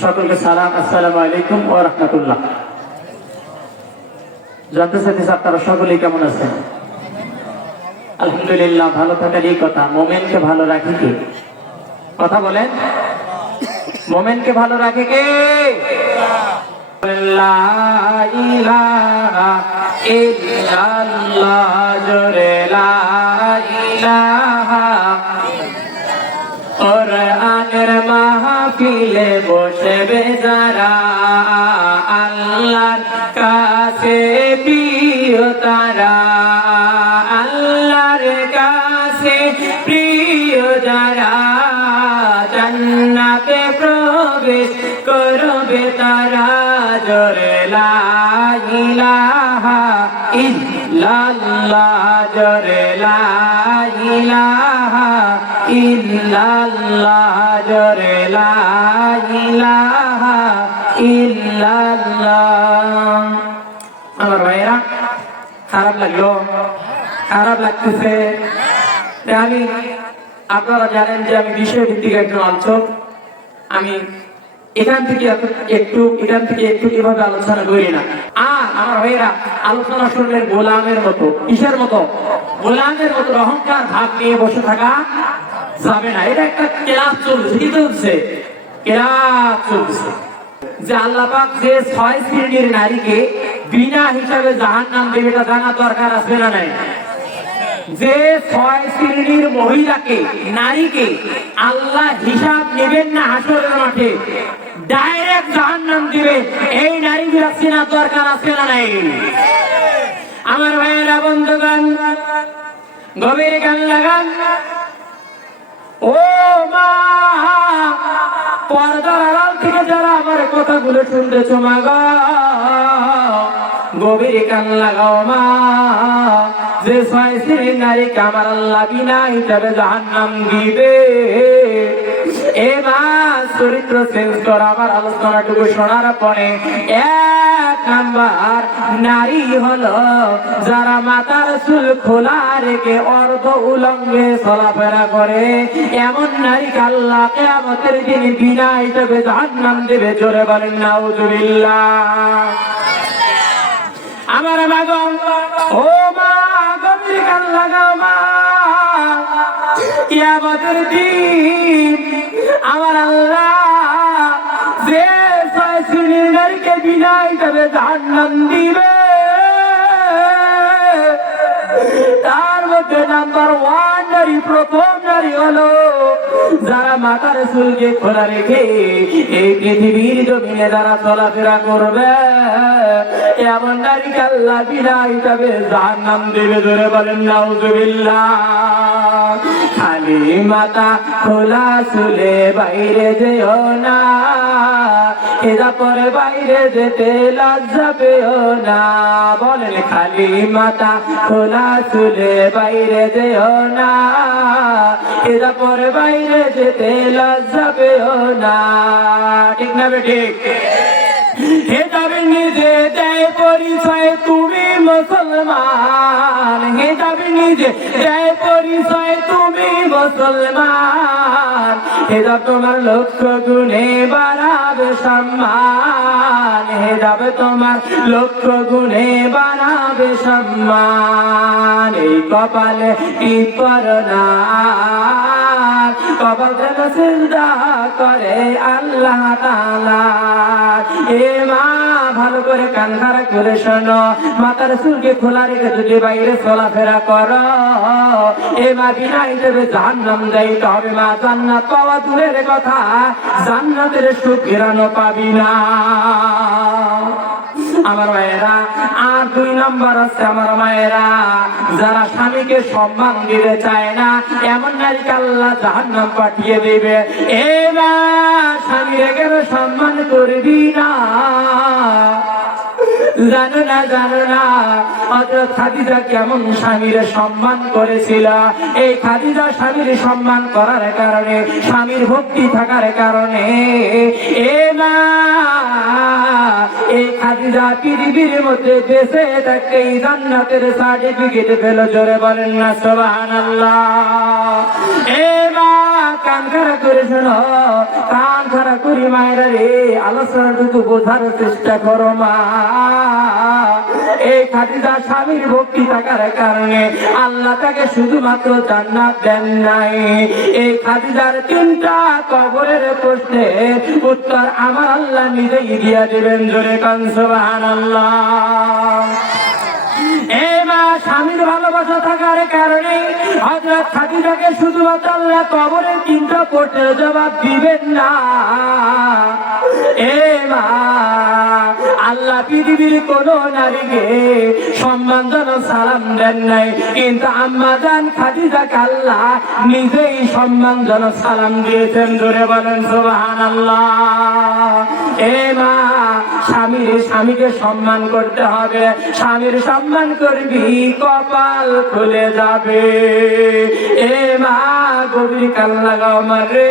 সকলকে সালাম, আসসালামু আলাইকুম ওয়া রাহমাতুল্লাহ। জানতে চাইতেছি আপনারা সকলেই কেমন আছেন? আলহামদুলিল্লাহ, ভালো থাকারই কথা। মোমেনকে ভালো রাখে কে? কথা বলেন, মোমেনকে ভালো রাখে কে? লা ইলাহা ইল্লাল্লাহ, জোরে লা ইলাহা। কোরআনের মাহফিলে বসবে যারা, আল্লাহর কাছে প্রিয় তারা, আল্লাহর কাছে প্রিয় যারা, জান্নাতে প্রবেশ করবে তারা। জোরে লা ইলাহা ইল্লাল্লাহ, জোরে লা ইলাহা ইল্লাল্লাহ, জোরে লা ইলাহা ইল্লাল্লাহ। আমার ভাইরা, খারাপ লাগলো? খারাপ লাগতেছে? আমি, আপনারা জানেন যে আমি বিষয়ভিত্তিক একজন আলোচক। আমি এখান থেকে একটু এভাবে আলোচনা করি না। আর আমার ভাইরা, আলোচনা শুনলে গোলামের মতো, কিসের মতো? গোলামের মতো অহংকার ভাব নিয়ে বসে থাকা যাবে না। এটা একটা ক্লাস চলছে, কি চলছে? ক্লাস চলছে যে আল্লাহ পাক যে 6 শ্রেণীর নারীকে বিনা হিসাবে জাহান্নাম দেবে, এটা জানা দরকার আছে না নাই? যে 6 শ্রেণীর মহিলাকে, নারীকে আল্লাহ হিসাব নেবেন না হাসরের মাঠে, ডাইরেক্ট জাহান্নাম দিবে, এই নারীগুলো চেনা দরকার আছে না নাই? আমার ভাইয়েরা, বন্ধুগণ, গভীর গান লাগান। ও মা, পর্দার আড়াল থেকে যারা আমার কথাগুলো শুনতেছো মা গো, গভীর কান লাগাও মা। যে 6 শ্রেণীর নারীকে আমার আল্লাহ বিনা হিসাবে জাহান্নাম দিবে, এ মা চরিত্র চেঞ্জ করা। আমার আলোচনাটুকু শোনার পরে 1 নাম্বার নারী হলো যারা মাথার চুল খোলা রেখে অর্ধ উলঙ্গে চলাফেরা করে। এমন নারীকে আল্লাহ কিয়ামতের দিন বিনা হিসাবে জাহান্নাম দেবে। জোরে বলেন নাউজুবিল্লাহ। আমার মা গো, ও মা, গভীর কান লাগাও মা। কিয়ামতের দিন আমার আল্লাহ যে 6 শ্রেণীর নারীকে বিনা হিসাবে জাহান্নাম দিবে, তার মধ্যে নাম্বার 1 নারী, প্রথম নারী হলো যারা মাথার চুলকে খোলা রেখে এই পৃথিবীর জমিনে যারা চলাফেরা করবে, এমন নারীকে আল্লাহ বিনা হিসাবে জাহান্নাম দেবে। জোরে বলেন নাউজুবিল্লাহ। খালি মাথা খোলা চুলে বাইরে যেও না, এরা পরে বাইরে যেতে লজ্জা পেও না। বলেন, খালি মাথা খোলা চুলে বাইরে যেও না, এরা পরে বাইরে যেতে লজ্জা পেও না। ঠিক না বেঠিক? হেজাবে নিজে দেয় পরিচয় তুমি মুসলমান, হেজাবে নিজে দেয় পরিচয় তুমি মুসলমান। হেজাব তোমার লক্ষ্য গুণে বাড়াবে সম্মান, হেজাব তোমার লক্ষ্য গুণে বাড়াবে সম্মান। এই কপালে কি পরনা, কপাল যেন সিজদা করে আল্লাহ তাআলা। এ মা, ভালো করে কান খাড়া করে শোনো। মাথার চুলকে খোলা রেখে যদি বাইরে চলাফেরা করো, এ মা বিনা হিসেবে জাহান্নাম যাইতে হবে মা। জান্নাত পাওয়া দূরের কথা, জান্নাতের সুখ ঘেরানো পাবি না। আমার মায়েরা, আর 2 নাম্বার আছে আমার মায়েরা, যারা স্বামীকে সম্মান দিতে চায় না, এমন নারীকে আল্লাহ জাহান্নাম পাঠিয়ে দেবে। এ মা, স্বামীর কেন সম্মান করবি না? জানো না, জানো না হযরত খাদিজা কেমন স্বামীর সম্মান করেছিল। এই খাদিজা স্বামীর সম্মান করার কারণে, স্বামীর ভক্তি থাকার কারণে, এ মা, এই খাদিজা পৃথিবীর মধ্যে বেঁচে থাকতে জান্নাতের সার্টিফিকেট পেল। জোরে বলেন না সুবহানাল্লাহ। এ মা, কান খাড়া করে শোনো, কান খাড়া করি মায়েরা রে, আলোচনাটুকু বোঝার চেষ্টা করো মা। এই খাদিজা স্বামীর ভক্তি থাকার কারণে আল্লাহ তাকে শুধুমাত্র জান্নাত দেন নাই, এই খাদিজার 3টা কবরের প্রশ্নের উত্তর আমার আল্লাহ নিজেই দিয়া দিবেন। জোরে কান সুবহানাল্লাহ। এই মা স্বামীর ভালোবাসা থাকার কারণে হযরত খাদিজাকে শুধুমাত্র আল্লাহ কবরের 3টা প্রশ্নের জবাব দিবেন না। এই মা আল্লাহ পৃথিবীর কোন নারীকে সম্মানজনক সালাম দেন নাই, কিন্তু আম্মা জান খাদিজাকে আল্লাহ নিজেই সম্মানজনক সালাম দিয়েছেন। জোরে বলেন সুবহানাল্লাহ। এই মা স্বামীকে সম্মান করতে হবে, স্বামীর সম্মান করবি কপাল খুলে যাবে। এ মা গভীর কান লাগাও মারে।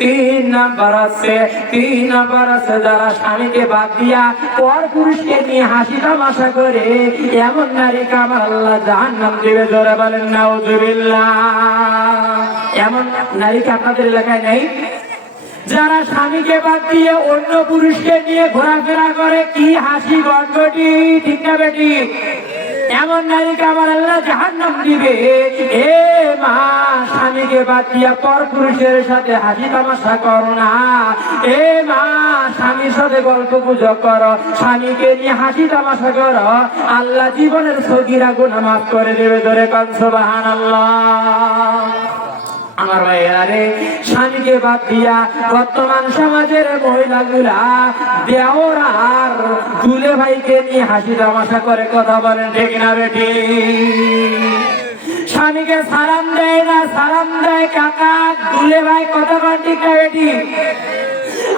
3 নাম্বার আছে যারা স্বামীকে বাদ দিয়া পর পুরুষকে নিয়ে হাসি তামাশা করে, এমন নারীকে আমার আল্লাহ জাহান্নাম দিবে। জোরে বলেন নাউজুবিল্লাহ। এমন নারীকে আপনাদের এলাকায় নেই? যারা স্বামীকে বাদ দিয়ে অন্য পুরুষকে নিয়ে ঘোরাফেরা করে, কি হাসি গটগটি, ঠিক না বেটি? এমন নারীকে আমার আল্লাহ জাহান্নাম দিবে। এ মা স্বামীকে বাদ দিয়া পর পুরুষের সাথে হাসি তামাশা করো না। এ মা স্বামীর সাথে গল্প গুজব করো, স্বামীকে নিয়ে হাসি তামাশা করো, আল্লাহ জীবনের সগীরা গুনাহ মাফ করে দেবে। ধরে কান সুবহানাল্লাহ। আমার ভাইয়েরা রে, স্বামীকে বাদ দিয়া বর্তমান সমাজের মহিলাগুলা দেওর আর দুলে ভাইকে নিয়ে হাসি তামাশা করে, কথা বলেন ঠিক না বেটি? স্বামীকে সালাম দেয় না, সালাম দেয় কাকা দুলে ভাই, কথা বলেন ঠিক না বেটি?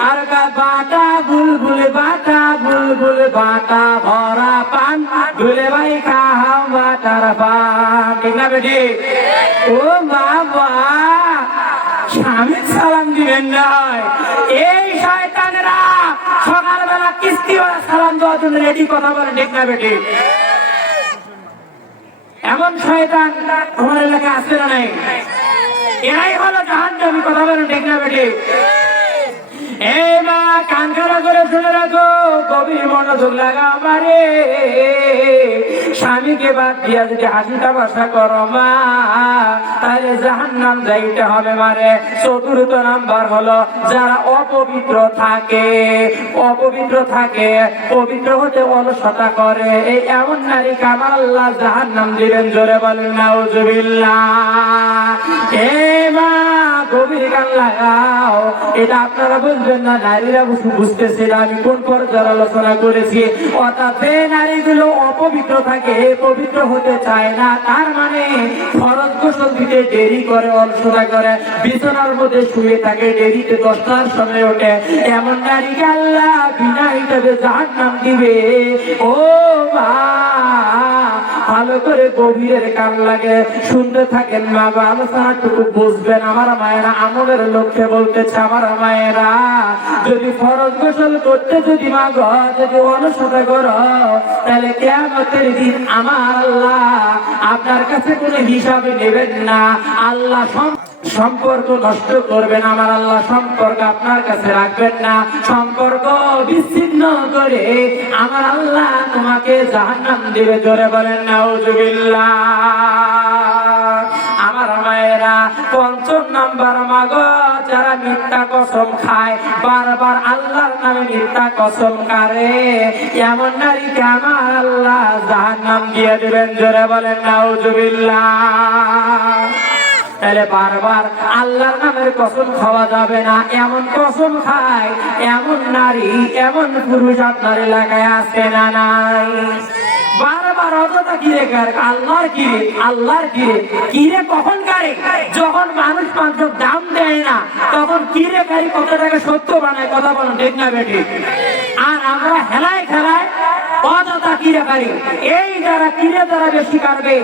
আর বাটা বুলবুল বাটা ভরা পান, দুলে ভাই খাও বাটার পান, ঠিক না বেটি? ও বাবা, স্বামীর সালাম দিবেন না। এই শয়তানেরা সকালবেলা কিস্তিওয়ালা সালাম দেওয়ার জন্য রেডি, কথা বলেন ঠিক না বেটি? এমন শয়তান তোমার এলাকায় আসবে না নাই? এরাই হলো জাহান্নামী, কথা বলেন ঠিক না বেটি? এই মা কান খাড়া করে শুনে রাখো, গভীর মনোযোগ লাগাও মারে। স্বামীকে বাদ দিয়া যদি হাসি তামাশা করো মা, তাহলে জাহান্নাম যাইতে হবে মারে। 4th নাম্বার হলো যারা অপবিত্র থাকে, পবিত্র হতে অলসতা করে, এই এমন নারীকে আমার আল্লাহ জাহান্নাম দিবেন। জোরে বলেন নাউজুবিল্লাহ। এই মা গভীর কান লাগাও, এটা আপনারা বুঝবেন না, নারীরা বুঝতেছে না আমি কোন পর্যায়ে আলোচনা করেছি। অর্থাৎ যে নারীগুলো অপবিত্র থাকে, পবিত্র হতে চায় না, তার মানে ফরজ গোসল দিতে দেরি করে, অলসতা করে, বিছানার মধ্যে শুয়ে থাকে, দেরিতে 10টার সময় ওঠে, এমন নারীকে আল্লাহ বিনা হিসাবে জাহান্নাম দিবে। ও মা ভালো করে গভীরের কান লাগে শুনতে থাকেন মা, আলোচনাটুকু বুঝবেন। আমার মায়েরা আমলের লক্ষ্যে বলতেছে, আমার মায়েরা যদি ফরজ গোসল করতে যদি মা গো যদি অলসতা করো, তাহলে কিয়ামতের দিন আমার আল্লাহ আপনার কাছে কোনো হিসাব নেবেন না। আল্লাহ সম্পর্ক নষ্ট করবেন, আমার আল্লাহ সম্পর্ক আপনার কাছে রাখবেন না, সম্পর্ক বিচ্ছিন্ন করে আমার আল্লাহ তোমাকে জাহান্নাম দিবে। জোরে বলেন নাউজুবিল্লাহ। আমার মায়েরা 5 নাম্বার মাগো, যারা মিথ্যা কসম খায়, বারবার আল্লাহর নামে মিথ্যা কসম করে, এমন নারীকে আমার আল্লাহ জাহান্নাম দিয়ে দিবেন। জোরে বলেন নাউজুবিল্লাহ। তাহলে বারবার আল্লাহর নামের কসম খাওয়া যাবে না, এমন কসম খায় এমন নারী, এমন পুরুষ আপনার এলাকায় আছে না নাই? বারবার অযথা কিরে আল্লাহর কিরে কখন কারে? যখন মানুষ পাঁচজন দাম দেয় না, তখন কিরে কারি কত টাকা সত্য বানায়, কথা বলেন ঠিক না বেটি? আর আমরা হেলায় খেলায় অযথা কিরে কারি, এই যারা কিরে যারা বেশি কারবে,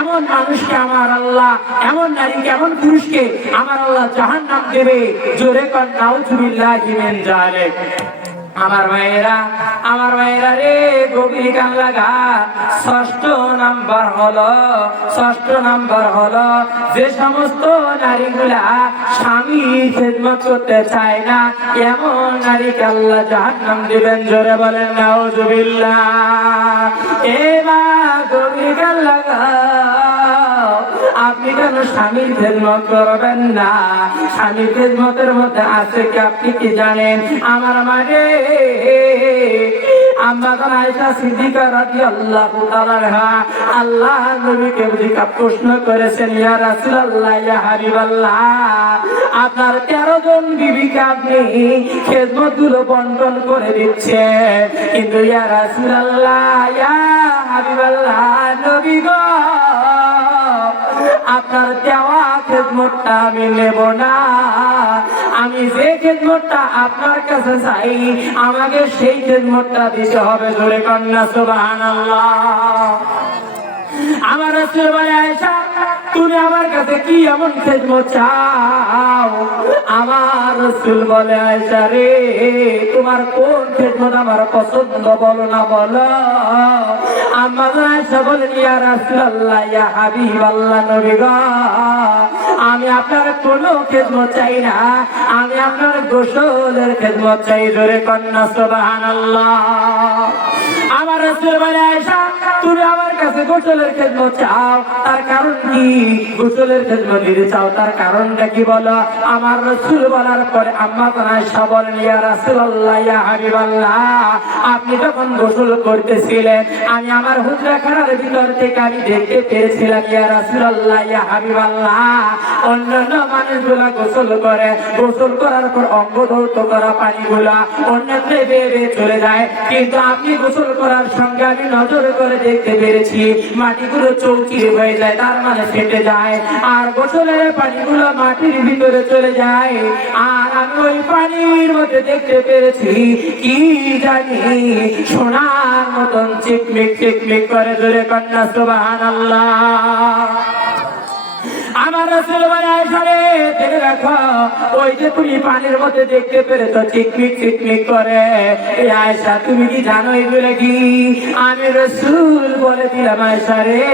এমন মানুষকে আমার আল্লাহ, এমন নারীকে, এমন পুরুষকে আমার আল্লাহ জাহান্নাম দেবে। জোরে কর নাউজুবিল্লাহি মিন যালিক। আমার ভাইয়েরা রে, গভীর কান লাগা। ষষ্ঠ নাম্বার হলো যে সমস্ত নারীগুলা স্বামী খেদমত করতে চায় না, এমন নারীকে আল্লাহ জাহান্নাম দিবেন। জোরে বলেন নাউজুবিল্লাহ। এবার গভীর কান লাগা। আপনি কেন স্বামীর খেদমত করবেন না? স্বামীর খেদমতের মধ্যে আছে কি আপনি কি জানেন? আমার মানে আল্লাহ নবীকে প্রশ্ন করেছেন, ইয়া রাসূলুল্লাহ, ইয়া হাবিবাল্লাহ, আপনার 13 জন বিবিকে আপনি খেদমত গুলো বন্টন করে দিচ্ছে, কিন্তু ইয়া রাসূলুল্লাহ, ইয়া হাবিবাল্লাহ, নবী গো, আপনার দেওয়া খেদমতটা আমি নেব না। আমি যে খেদমতটা আপনার কাছে চাই, আমাকে সেই খেদমতটা দিতে হবে। জোরে কন্যা সুবহানাল্লাহ। আমার রাসূল বলে, আয়েশা, তুমি আমার কাছে কি এমন খেদমত চাও? আমার রাসূল বলে, আয়েশা রে, তোমার কোন খেদমত আমার পছন্দ, বলো না, বলো। আম্মা আয়েশা বলেন, ইয়া রাসূলুল্লাহ, ইয়া হাবিবাল্লাহ, নবী গো, আমি আপনার কোনো খেদমত চাই না, আমি আপনার গোসলের খেদমত চাই। জোরে কন্যা সুবহানাল্লাহ। আমার রাসূল বলে, আয়েশা, তুমি আমার কাছে গোসলের খেদমত চাও, তার কারণ কি? গোসলের খেদমত দিতে চাও, তার কারণটা কি বলো? আমার রাসূল বলার পরে আম্মা আয়েশা বলেন, ইয়া রাসূলুল্লাহ, ইয়া হাবিবাল্লাহ, আপনি যখন গোসল করতেছিলেন, আমি আমার হুজরাখানার ভিতর থেকে আমি দেখতে পেরেছিলাম, ইয়া রাসূলুল্লাহ, ইয়া হাবিবাল্লাহ, অন্যান্য মানুষগুলা গোসল করে, গোসল করার পর অঙ্গ ধৌত করা পানিগুলা অন্যত্র বেয়ে চলে যায়, কিন্তু আপনি গোসল করার সঙ্গে আমি নজর করে দেখতে পেরেছি মাটিগুলো চৌচির হয়ে যায়, তার মানে ফেটে যায়, আর গোসলের পানিগুলো মাটির ভিতরে চলে যায়, আর আমি ওই পানির মধ্যে দেখতে পেরেছি কি জানি সোনার মতন চিকমিক চিকমিক করে। জোরে কন্যা সুবহানাল্লাহ। আমার রাসূল বলে, আয়েশা রে, দেখে রাখো, ওই যে তুমি পানির মধ্যে দেখতে পেরেছো চিকমিক চিকমিক করে, এই আয়েশা, তুমি কি জানো এগুলো কি? আমি রাসূল বলে দিলাম, আয়েশা রে,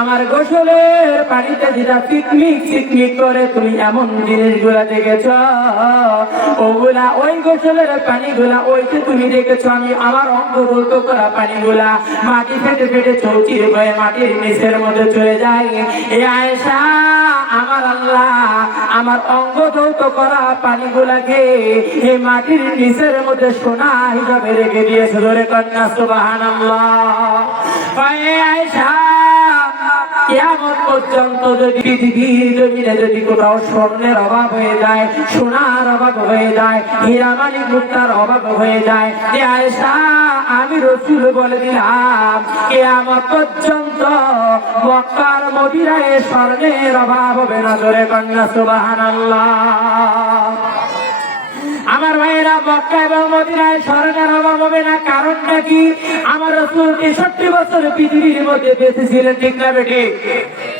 আমার গোসলের পানিতে যেটা চিকমিক চিকমিক করে, তুমি এমন জিনিসগুলা দেখেছো, ওগুলা ওই গোসলের পানিগুলা, ওই যে তুমি দেখেছো আমি আমার অঙ্গ ধৌত করা পানিগুলা মাটি ফেটে ফেটে চৌচির হয়ে মাটির নিচের মধ্যে চলে যায়। এই আয়েশা, আমার আল্লাহ আমার অঙ্গ ধৌত করা পানিগুলাকে এই মাটির নিচের মধ্যে সোনা হিসাবে রেখে দিয়েছে। ধরে কন্যা সুবহানাল্লাহ। আয়েশা, কিয়ামত পর্যন্ত যদি পৃথিবীর জমিনে যদি কোথাও স্বর্ণের অভাব হয়ে যায়, সোনার অভাব হয়ে যায়, হীরা মানিক মুক্তার অভাব হয়ে যায়, আয়েশা, আমি রাসূল বলে দিলাম, কিয়ামত পর্যন্ত মক্কার মদিনায় স্বর্ণের অভাব হবে না। জোরে কন্যা সুবহানাল্লাহ। আমার ভাইয়েরা, মক্কা এবং মদিনায় স্বর্ণের অভাব হবে না। কারণটা কি? আমার রাসূল 63 বছর পৃথিবীর মধ্যে বেঁচে ছিলেন, ঠিক না বেঠি?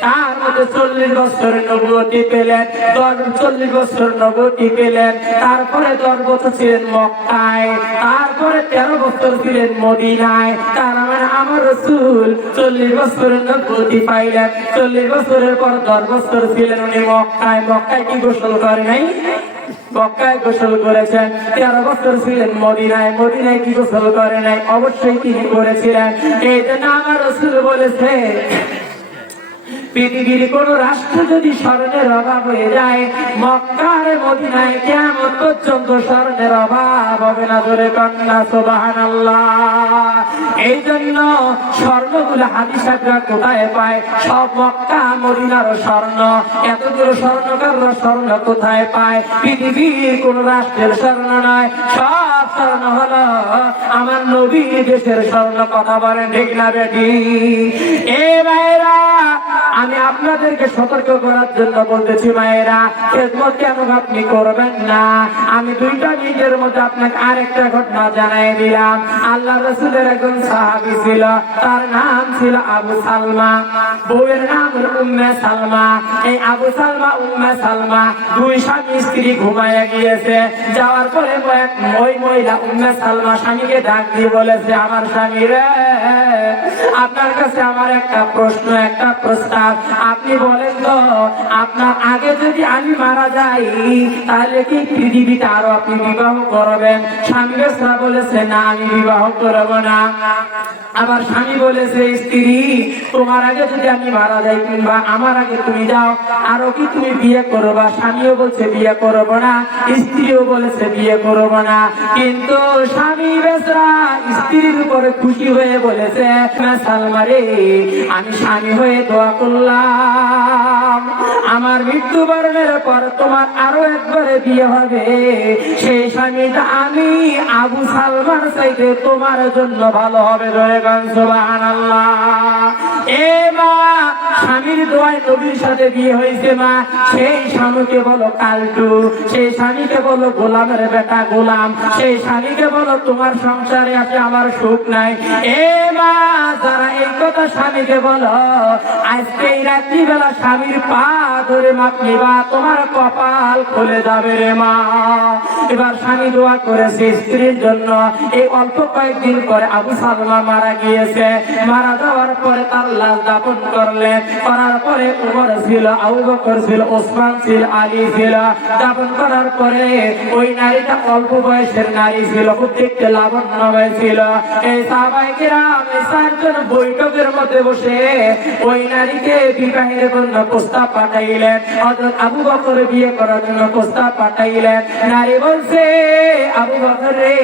তার মধ্যে 40 বছর নবুয়তি পেলেন, 40 বছর নবুয়তি পেলেন, তারপরে 10 বছর ছিলেন মক্কায়, তারপরে 13 বছর ছিলেন মদিনায়। তার মানে আমার রাসূল 40 বছর নবুয়তি পাইলেন, 40 বছরের পর 10 বছর ছিলেন উনি মক্কায়। মক্কায় কি গোসল করে নাই? মক্কায় গোসল করেছেন। 13 বছর ছিলেন মদিনায়, মদিনায় কি গোসল করে নাই? অবশ্যই তিনি করেছিলেন। এই জন্য আমার রাসূল বলেছে, পৃথিবীর কোন রাষ্ট্র যদি স্বর্ণের অভাব হয়ে যায়, মক্কার মদিনায় কিয়ামত পর্যন্ত স্বর্ণের অভাব হবে না। জোরে কন্যা সুবহানাল্লাহ। এই জন্য স্বর্ণগুলো হাদিসরা কোথায় পায়? সব মক্কা মদিনার স্বর্ণ। এতগুলো স্বর্ণকাররা স্বর্ণ কোথায় পায়? পৃথিবীর কোন রাষ্ট্রের স্বর্ণ নয়, সব স্বর্ণ হলো আমার নবীর দেশের স্বর্ণ। কথা বলেন ঠিক না বেটি? এ ভাইরা, আমি আপনাদেরকে সতর্ক করার জন্য বলতেছি মায়েরা, খেদমত কেন আপনি করবেন না। আমি 2টা মিনিটের মধ্যে আপনাকে আরেকটা ঘটনা জানাই দিলাম। আল্লাহ রাসূলের একজন সাহাবী ছিল, তার নাম ছিল আবু সালমা, বউয়ের নাম হলো উম্মে সালমা। এই আবু সালমা উম্মে সালমা 2 স্বামী স্ত্রী ঘুমায়া গিয়েছে। যাওয়ার পরে ওই মহিলা উম্মে সালমা স্বামীকে ডাক দিয়ে বলেছে, আমার স্বামী রে, আপনার কাছে আমার একটা প্রশ্ন, একটা প্রস্তাব। আপনি বলেন তো, আপনার আগে যদি আমি মারা যাই তাহলে কি পৃথিবীতে আরো আপনি বিবাহ করবেন? স্বামী বেশরা বলেছে, না আমি বিবাহ করব না। আবার স্বামী বলেছে, স্ত্রী তোমার আগে যদি আমি মারা যাই কিংবা আমার আগে তুমি যাও, আরো কি তুমি বিয়ে করবা? স্বামীও বলছে বিয়ে করব না, স্ত্রীও বলেছে বিয়ে করব না। কিন্তু স্বামী বেশরা স্ত্রীর উপরে খুশি হয়ে বলেছে, সালমা রে, আমি স্বামী হয়ে দোয়া করলাম আমার মৃত্যুবরণের পর তোমার আরো একবারে বিয়ে হবে। সেই স্বামীটা আমি আবু সালমার চাইতে তোমার জন্য ভালো হবে। সুবহানাল্লাহ। এ মা, স্বামীর দোয়ায় নবীর সাথে বিয়ে হয়েছে মা। সেই স্বামীকে বলো কালটু, সেই স্বামীকে বলো গোলামের বেটা গোলাম, সেই স্বামীকে বলো তোমার সংসারে আছে আমার সুখ নাই। এ মা, যারা এই কথা স্বামীকে বলো, আজকে এই রাত্রিবেলা স্বামীর পা ধরে মাপ নিবা, তোমার কপাল খুলে যাবে রে মা। এবার স্বামী দোয়া করেছে স্ত্রীর জন্য। এই অল্প কয়েকদিন পরে আবু সালমা মারা গিয়েছে। মারা যাওয়ার পরে তার লাশ দাফন করলেন। করার পরে উমর ছিল, আবু বকর ছিল, ওসমান ছিল, আলী ছিল। দাফন করার পরে ওই নারীটা অল্প বয়সের নারী ছিল, খুব দেখতে লাবণ্যময় ছিল। এই সাহাবায়ে কেরাম 4 জন বৈঠকের মধ্যে বসে ওই নারীকে বিবাহের জন্য প্রস্তাব পাঠাইলেন। হযরত আবু বকর বিয়ে করার জন্য প্রস্তাব পাঠাইলেন। নারী বলছে, আবু বকর রে,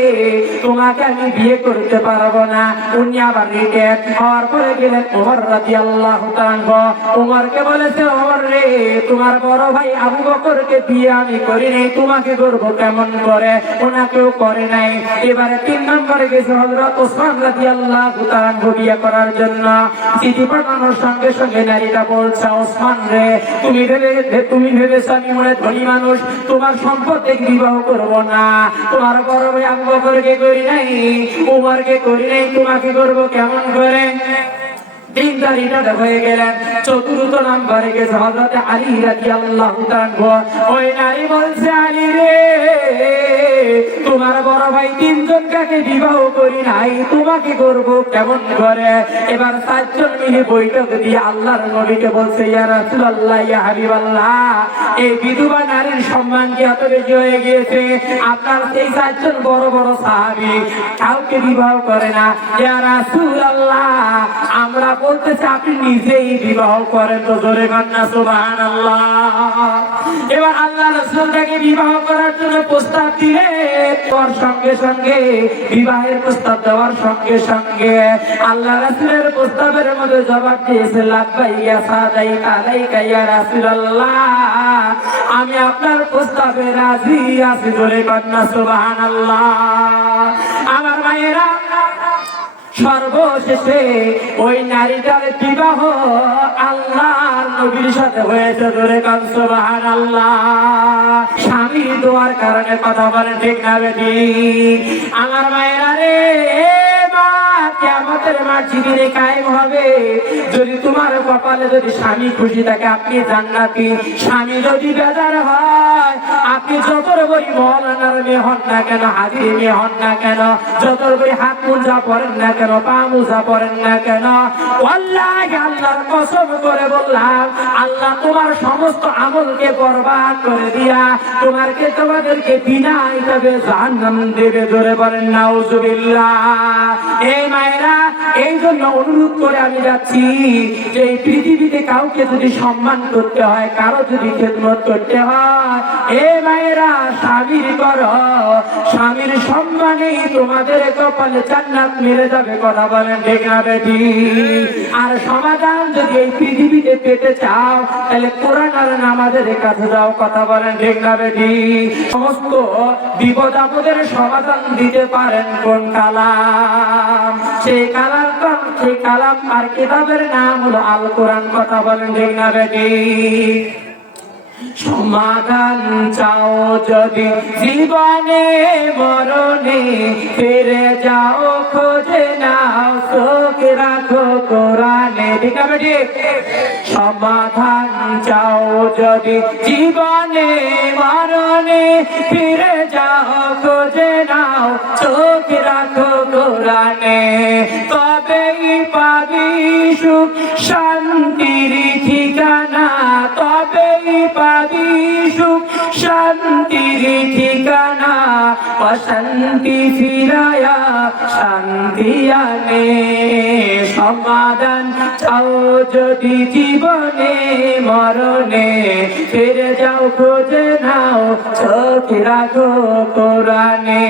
তোমাকে আমি বিয়ে করতে পারবো না। উনি আবার রিটেন হওয়ার পরে গেলেন ওমর রাদিয়াল্লাহু তাআলা। ওমরকে বলেছে, ওমর রে, তোমার বড় ভাই আবু বকরকে বিয়ে আমি করি নাই, তোমাকে করবো কেমন করে? ওনাকেও করে নাই। এবারে 3 নম্বরে গেছে হযরত ওসমান রাদিয়াল্লাহু তাআলা বিয়ে করার জন্য। চিঠি পাঠানোর সঙ্গে সঙ্গে নারীটা বলছে, ওসমান রে, তুমি ভেবেছ আমি মনে ধনী মানুষ, তোমার সম্পদ দেখে বিবাহ করবো না। তোমার বড় ভাই আবু বকরকে করি নাই, উমরকে করি নাই, তোমাকে করবো কেমন করে? 3 তারিখটা হয়ে গেলেন। 4র্থ নম্বরে গেছে হযরত আলী রাদিয়াল্লাহু তাআলা। ওই নারী বলছে, আলী রে, তোমার বড় ভাই 3 জনকে বিবাহ করি নাই, তোমাকে করব কেমন করে? এবার 4 জন মিলে বৈঠক দিয়ে আল্লাহর নবীকে বলছে, ইয়া রাসূলুল্লাহ, ইয়া হাবিবাল্লাহ, এই বিধবা নারীর সম্মান কি এত বেশি হয়ে গিয়েছে? আপনার সেই 4 জন বড় বড় সাহাবী কাউকে বিবাহ করে না। ইয়া রাসূলুল্লাহ, আমরা বলতেছে আপনি নিজেই বিবাহ করেন। তো জোরে বলেন সুবহানাল্লাহ। এবার আল্লাহ রাসূলকে বিবাহ করার জন্য প্রস্তাব দিলে, তোর সঙ্গে সঙ্গে বিবাহের প্রস্তাব দেওয়ার সঙ্গে সঙ্গে আল্লাহ রাসূলের প্রস্তাবের মধ্যে জবাব দিয়েছে, লাব্বাইকা সাদাইকা আলাইকা ইয়া রাসূলুল্লাহ, আমি আপনার প্রস্তাবে রাজি আছি। জোরে বলেন সুবহানাল্লাহ। আমার মায়েরা, সর্বশেষে ওই নারীটার বিবাহ আল্লাহর নবীর সাথে হয়েছে। ধরে কান সুবহানাল্লাহ। স্বামী দোয়ার কারণে কথা বলে, ঠিক না বেটি? আমার মায়েরা রে, কিয়ামতের মাঠ যেদিনে কায়েম হবে, যদি তোমার কপালে যদি স্বামী খুশি থাকে আপনি জান্নাতি, স্বামী যদি বেজার হয় আপনি যতর বই মওলানার মেয়ে হন না কেন, হাজির মেয়ে হন না কেন, যতর বই হাত মোজা পরেন না কেন, পা মোজা পরেন না কেন, ওয়াল্লাহি আল্লাহর কসম করে বললাম, আল্লাহ তোমার সমস্ত আমলকে বরবাদ করে দিয়া তোমাদেরকে বিনা হিসাবে জাহান্নাম দেবে। ধরে বলেন নাউজুবিল্লাহ। এই মায়েরা, এই জন্য অনুরোধ করে আমি যাচ্ছি যে এই পৃথিবীতে কাউকে যদি সম্মান করতে হয়, কারো যদি খেদমত করতে হয়, এ মায়েরা স্বামীর করো, স্বামীর সম্মানেই তোমাদের কপালে জান্নাত মিলে যাবে। কথা বলেন ঠিক না বেটি? আর সমাধান যদি এই পৃথিবীতে পেতে চাও তাহলে কোরআন আর নামাজের কাছে যাও। কথা বলেন ঠিক না বেটি? সমস্ত বিপদ আপদের সমাধান দিতে পারেন কোন কালাম? সেই কালাম সেই কালাম আর কিতাবের নাম হলো আল কোরআন। কথা বলেন ঠিক না বেঠিক? সমাধান চাও যদি জীবনে মরণে, ফিরে যাও খোঁজে নাও চোখ রাখো কোরআনে। ঠিক আছে ঠিক? সমাধান চাও যদি জীবনে মরণে, ফিরে যাও খোঁজে নাও চোখ রাখো কোরআনে। তবেই পাবি সুখ শান্তির ঠিকানা, তবেই পাবি সুখ শান্তির ঠিকানা। অশান্তি ফিরায়া শান্তি আনে। সমাধান চাও যদি জীবনে মরণে, ফিরে যাও খোঁজে নাও চোখ রাখো কোরআনে।